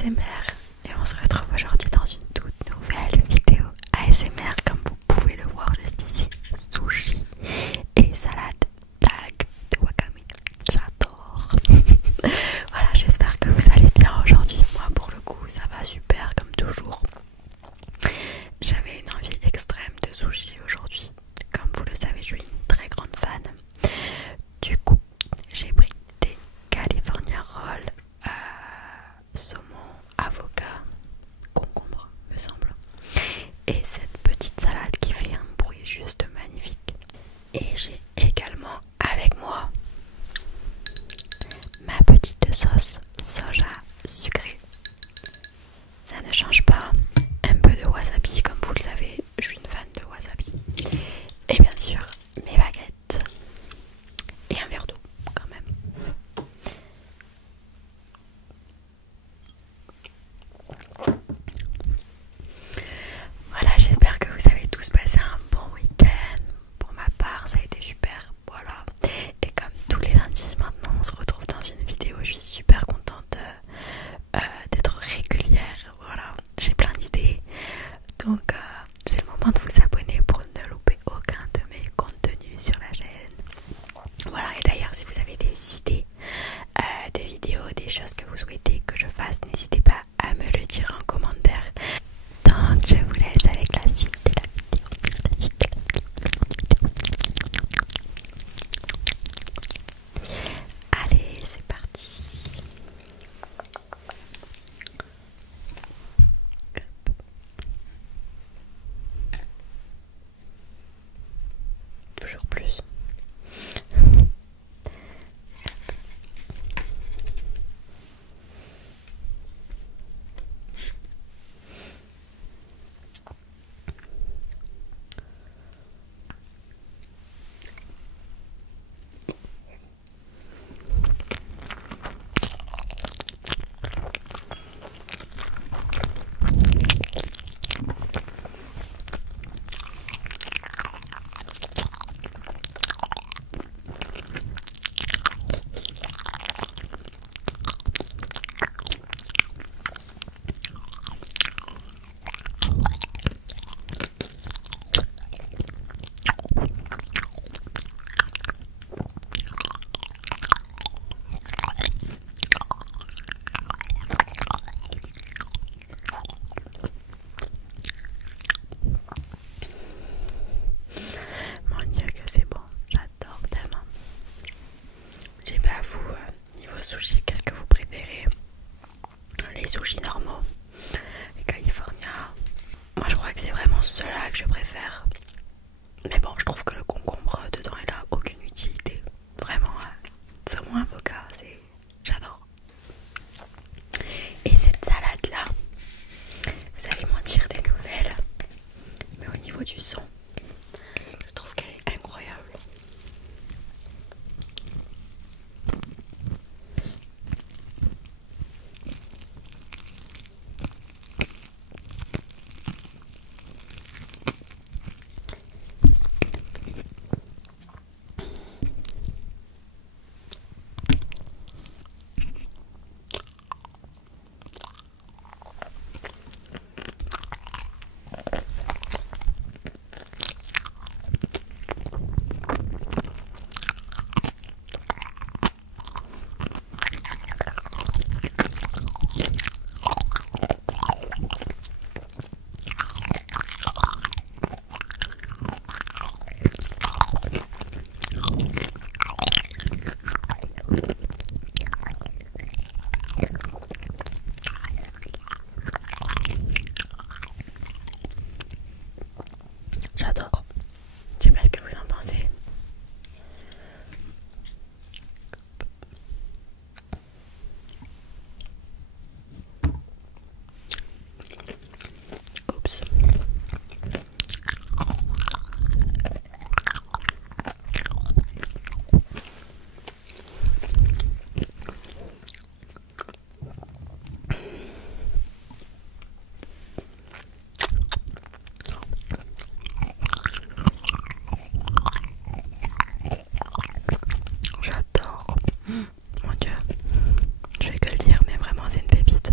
ASMR et on se retrouve aujourd'hui dans une toute nouvelle vidéo ASMR. Comme vous pouvez le voir juste ici, sushi et salade d'algues de wakame, j'adore. Voilà, j'espère que vous allez bien aujourd'hui. Moi pour le coup ça va super comme toujours. J'avais une envie extrême de sushi aujourd'hui. Comme vous le savez, je suis une très grande fan. Du coup j'ai pris des California Rolls, saumon, avocat, concombre me semble, et cette petite salade qui fait un bruit juste magnifique. Et j'ai également avec moi ma petite sauce soja sucrée. Ça ne change pas, un peu de wasabi, comme vous le savez, je suis une fan de wasabi. Et bien sûr mes baguettes et un verre d'eau quand même. Voilà, j'espère que vous avez tous passé un bon week-end. Pour ma part, ça a été super. Voilà. Et comme tous les lundis, maintenant, on se retrouve dans une vidéo. Je suis super contente d'être régulière. Voilà, j'ai plein d'idées. Donc, c'est le moment de vous abonner pour ne louper aucun de mes contenus sur la chaîne. Voilà, et d'ailleurs, si vous avez des idées de vidéos, des choses que vous souhaitez que je fasse, n'hésitez pas à me le dire en commentaire. Donc je vous laisse avec la suite de la vidéo. Allez, c'est parti. Toujours plus. Sushi, qu'est-ce que vous préférez? Les sushis normaux, les California? Moi je crois que c'est vraiment ceux-là que je préfère. Mais bon, je trouve que le concombre dedans il a aucune utilité. Vraiment, saumon avocat, c'est... j'adore. Et cette salade là, vous allez m'en dire des nouvelles. Mais au niveau du son, je trouve qu'elle est incroyable. J'adore. Je sais pas ce que vous en pensez. Oups. Mon Dieu, je vais que le dire, mais vraiment c'est une pépite.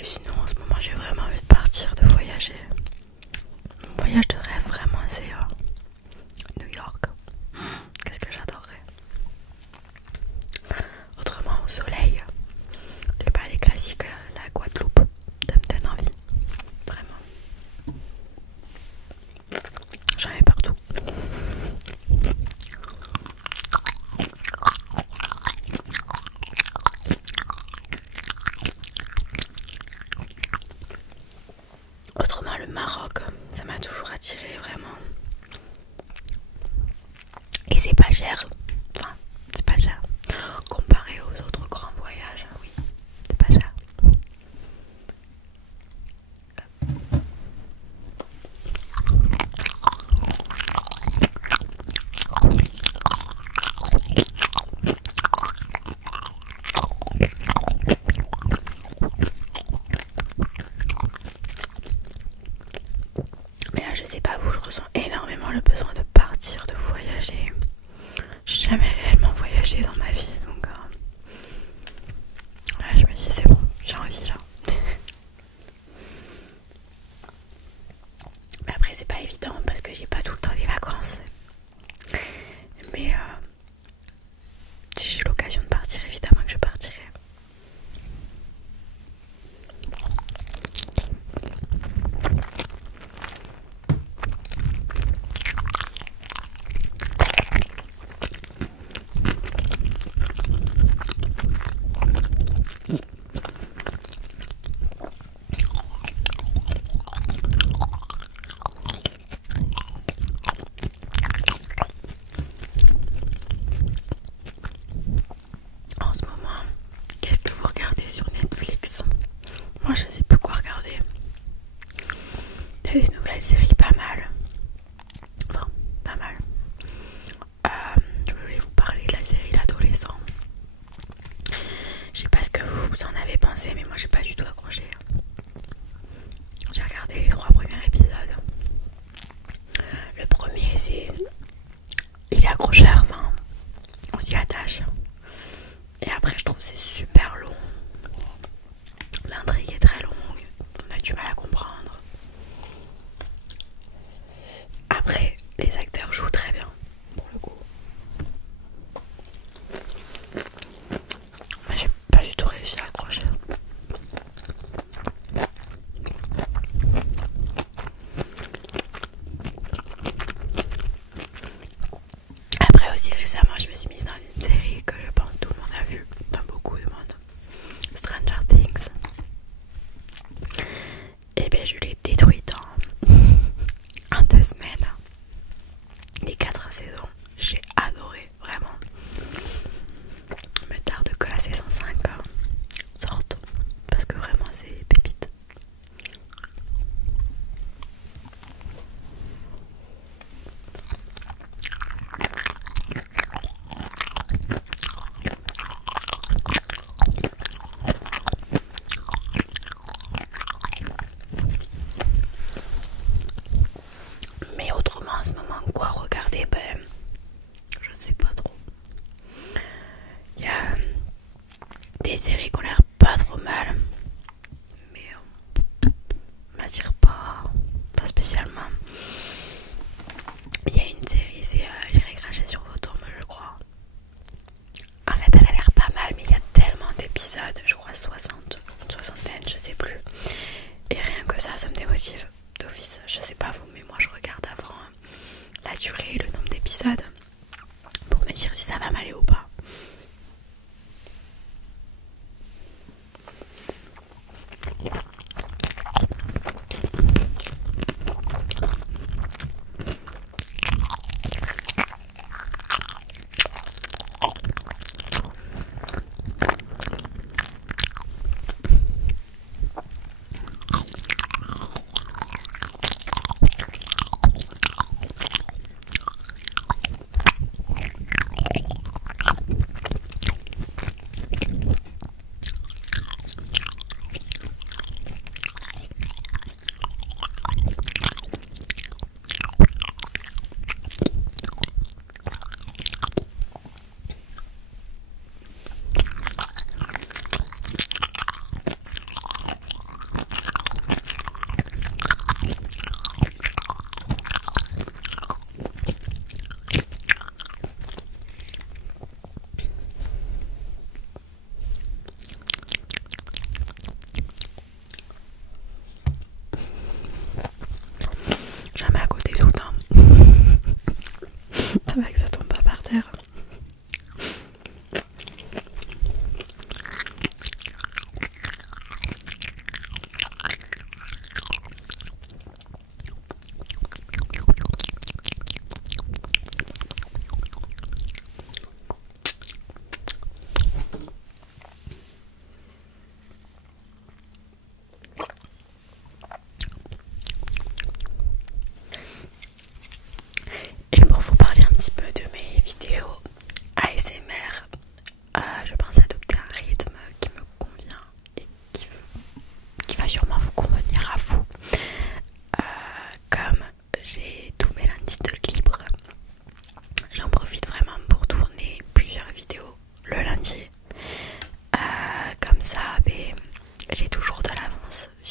Et sinon en ce moment j'ai vraiment envie de partir, de voyager. Mon voyage de rêve vraiment c'est New York. Qu'est-ce que j'adorerais. Autrement au soleil, les pas des classiques, la Guadeloupe, ça me donne envie. Vraiment. J'en ai partout. Autrement le Maroc, ça m'a toujours attiré vraiment. Et c'est pas cher. Enfin, c'est pas cher. Comparé aux autres grands voyages, oui, c'est pas cher. Mais là, je sais pas vous, je ressens énormément le besoin de partir, de voyager. J'ai jamais réellement voyagé dans ma vie, donc là je me dis c'est bon, j'ai envie là. Mais après c'est pas évident parce que j'ai pas tout le temps des vacances. Mais si j'ai l'occasion de partir, évidemment que je partirai. En ce moment, qu'est-ce que vous regardez sur Netflix? Moi je sais plus quoi regarder. Il y a des nouvelles séries pas mal. Enfin, pas mal. Je voulais vous parler de la série L'Adolescent. Je sais pas ce que vous en avez pensé, mais moi j'ai pas du tout accroché. J'ai regardé les 3 premiers épisodes. Le premier il est accrocheur, enfin on s'y attache. Et après je trouve que c'est super long. L'intrigue est très longue, on a du mal à comprendre. Après les acteurs jouent très bien pour le coup. Moi j'ai pas du tout réussi à accrocher. Après aussi récemment je me suis mise dans une série que je pense tout le monde a vu, enfin beaucoup de monde, Stranger Things. Et bien je l'ai détruite en 2 semaines. Les 4 saisons, j'ai adoré vraiment. Il me tarde que la saison 5 sorte parce que vraiment c'est pépite. Mais autrement en ce moment quoi regarder, ben je sais pas trop. Il y a des séries qui ont l'air pas trop mal, mais m'attire pas spécialement. Il y a une série, c'est J'irai cracher sur vos tombes, je crois. En fait elle a l'air pas mal, mais il y a tellement d'épisodes, je crois 60, une soixantaine, je sais plus. Et rien que ça me démotive d'office. Je sais pas vous, mais moi je regarde avant la durée et le nombre d'épisodes pour me dire si ça va m'aller ou pas.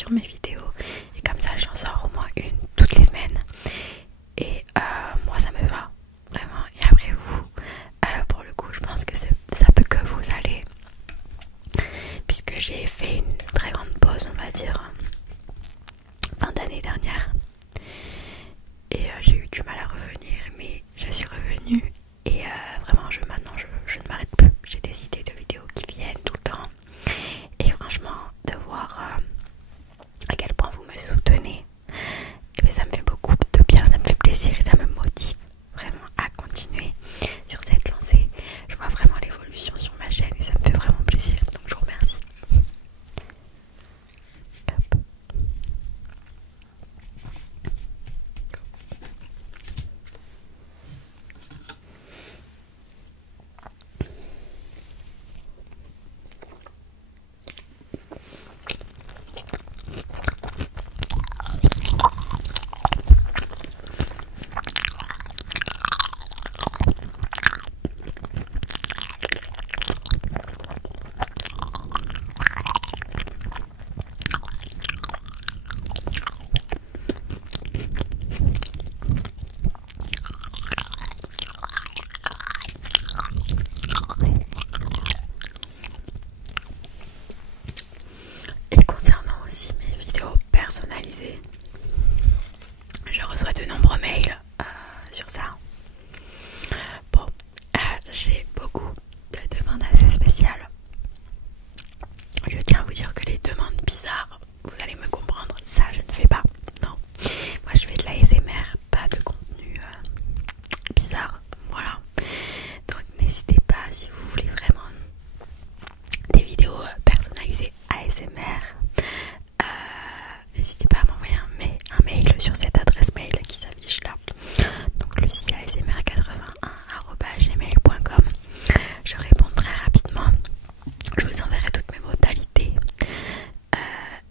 sur mes vidéos et comme ça j'en sors au moins une toutes les semaines et moi ça me va vraiment. Et après vous, pour le coup je pense que ça peut que vous aller, puisque j'ai fait une très grande pause, on va dire fin d'année dernière, et j'ai eu du mal à revenir, mais je suis revenue et vraiment maintenant je ne m'arrête plus. J'ai des idées de vidéos qui viennent tout le temps et franchement de voir à quel point vous me soutenez, et bien ça me fait beaucoup de bien, ça me fait plaisir et ça me motive vraiment à continuer sur cette lancée. Je vois vraiment l'évolution sur ma chaîne et ça me fait vraiment plaisir, donc je vous remercie. Hop. Et concernant aussi mes vidéos personnalisées, je reçois de nombreux mails sur ça. Bon, j'ai beaucoup de demandes assez spéciales. Je tiens à vous dire que les demandes bizarres, vous allez me comprendre, ça je ne fais pas. Non, moi je fais de l'ASMR, pas de contenu bizarre. Voilà. Donc n'hésitez pas, si vous voulez vraiment des vidéos personnalisées ASMR, n'hésitez pas à m'envoyer un mail sur cette adresse mail qui s'affiche là, donc luciasmr81@gmail.com. je réponds très rapidement, je vous enverrai toutes mes modalités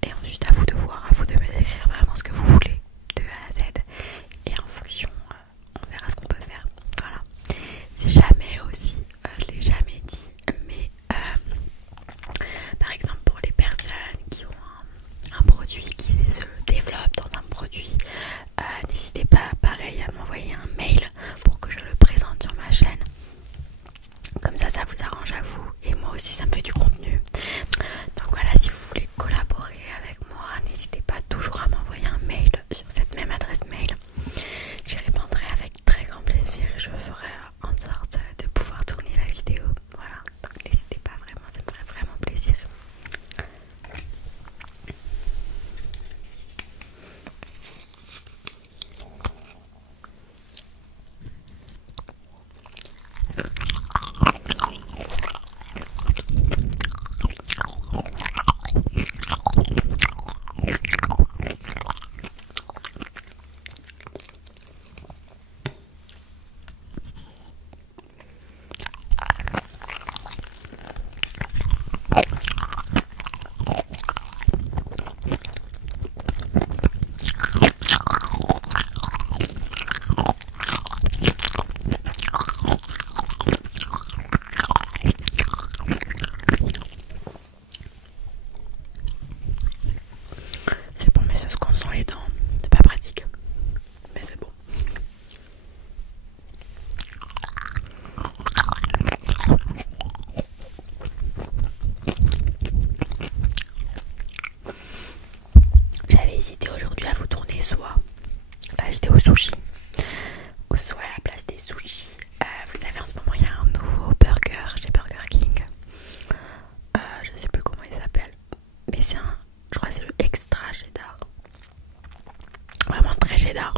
et ensuite à vous de voir, à vous de me décrire vraiment ce que vous voulez de A à Z, et en fonction on verra ce qu'on peut faire. Voilà. Si jamais aussi, je l'ai jamais dit, mais par exemple pour les personnes qui ont un produit qui se développe dans un produit, n'hésitez pas pareil à m'envoyer un mail pour que je le présente sur ma chaîne. Comme ça vous arrange à vous et moi aussi ça me fait du contenu. Donc voilà, si vous voulez collaborer avec moi, n'hésitez pas toujours à m'envoyer un mail sur cette même adresse mail. J'y répondrai avec très grand plaisir et je ferai en sorte de pouvoir tourner la vidéo. Voilà, donc n'hésitez pas, vraiment, ça me ferait vraiment plaisir. C'est bon, mais ça se consent les dents, c'est pas pratique, mais c'est bon. J'avais hésité aujourd'hui à vous tourner soit la vidéo sushi ou soit à la place des sushis. Vous savez, en ce moment il y a un nouveau burger chez Burger King. Je sais plus comment il s'appelle, mais je crois que c'est le extra cheddar. Vraiment très cheddar.